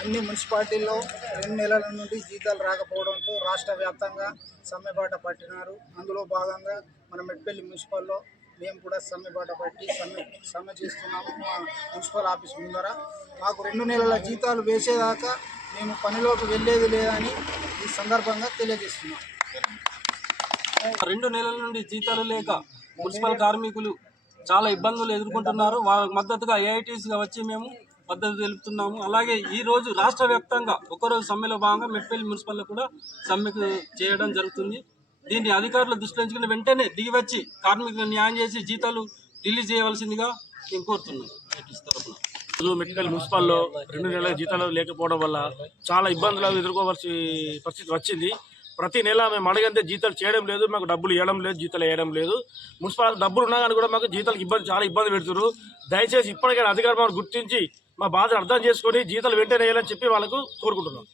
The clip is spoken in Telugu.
అన్ని మున్సిపాలిటీల్లో రెండు నెలల నుండి జీతాలు రాకపోవడంతో రాష్ట్ర వ్యాప్తంగా సమ్మెబాట పట్టినారు. అందులో భాగంగా మన మెట్పల్లి మున్సిపల్లో మేము కూడా సమ్మెబాట పట్టి సమ్మె సమ్మె చేస్తున్నాము మా మున్సిపల్ ఆఫీస్ ముందర. మాకు రెండు నెలల జీతాలు వేసేదాకా మేము పనిలోకి వెళ్ళేది లేదని ఈ సందర్భంగా తెలియజేస్తున్నాం. రెండు నెలల నుండి జీతాలు లేక మున్సిపల్ కార్మికులు చాలా ఇబ్బందులు ఎదుర్కొంటున్నారు. వాళ్ళకి మద్దతుగా ఏఐటీసీగా వచ్చి మేము మద్దతు తెలుపుతున్నాము. అలాగే ఈ రోజు రాష్ట్ర వ్యాప్తంగా ఒకరోజు సమ్మెలో భాగంగా మెట్పల్లి మున్సిపల్లో కూడా సమ్మెకు చేయడం జరుగుతుంది. దీన్ని అధికారులు దృష్టించుకుని వెంటనే దిగి వచ్చి కార్మికులకు న్యాయం చేసి జీతాలు రిలీజ్ చేయవలసిందిగా నేను కోరుతున్నాను ఏఐటీసీ మున్సిపాల్లో మున్సిపల్లో రెండు నెలల జీతాలు లేకపోవడం వల్ల చాలా ఇబ్బందులు ఎదుర్కోవాల్సి పరిస్థితి వచ్చింది. ప్రతి నెల మేము అడిగంతే జీతాలు చేయడం లేదు మాకు డబ్బులు ఇవ్వడం లేదు జీతాలు వేయడం లేదు. మున్సిపాలిటీ డబ్బులు ఉన్నా కానీ కూడా మాకు జీతాలకు ఇబ్బంది చాలా ఇబ్బంది పెడుతున్నారు దయచేసి ఇప్పటికైనా అధికారులు మాకు గుర్తించి మా బాధను అర్థం చేసుకొని జీతాలు వెంటనే వేయాలని చెప్పి వాళ్ళకు కోరుకుంటున్నాం.